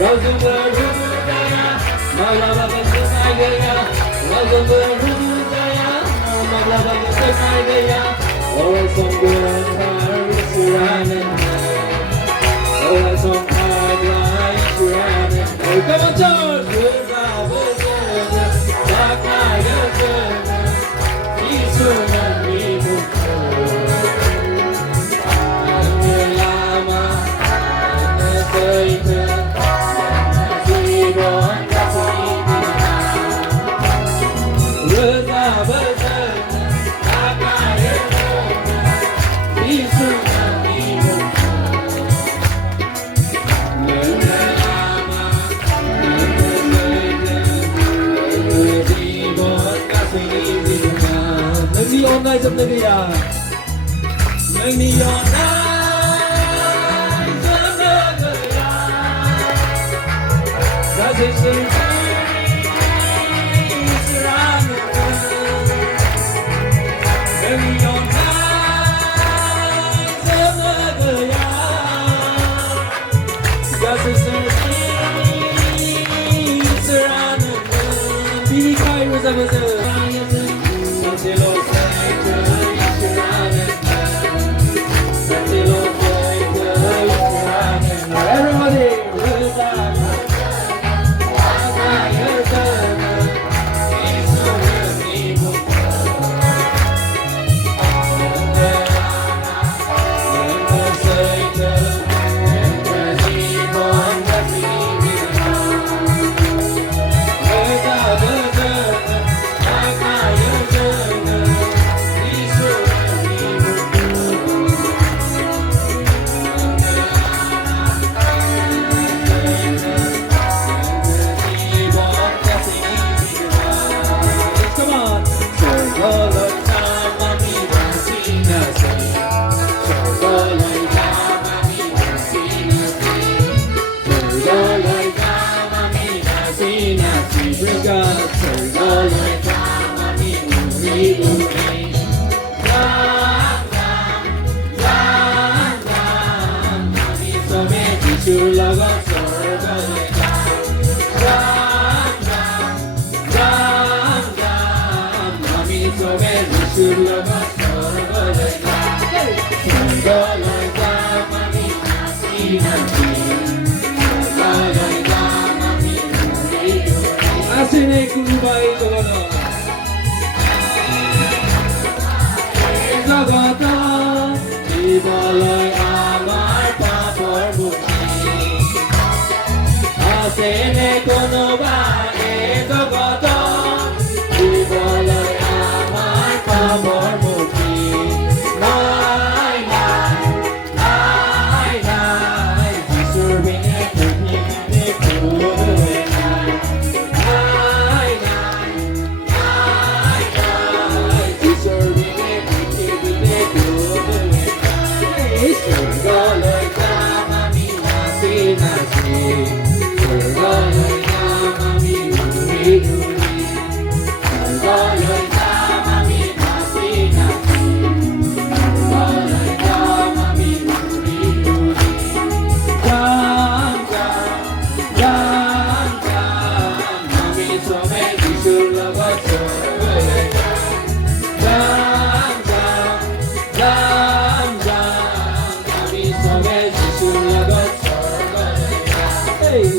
Razumberudaya, Malababasumaya, Razumberudaya, Malababasumaya, oh, some good and hard is running. Oh, some hard life running. Oh, come on, church! Online trong đây à, mình đi online trong đây à, ra sẽ sinh ra mình đi online trong đây à, ra sẽ sinh ra mình đi khai rồi ra bây giờ. Asine kurubai jogono, jagata ibalai amar papor bukti. Asine kurubai jagata ibalai amar papor bukti. Hey,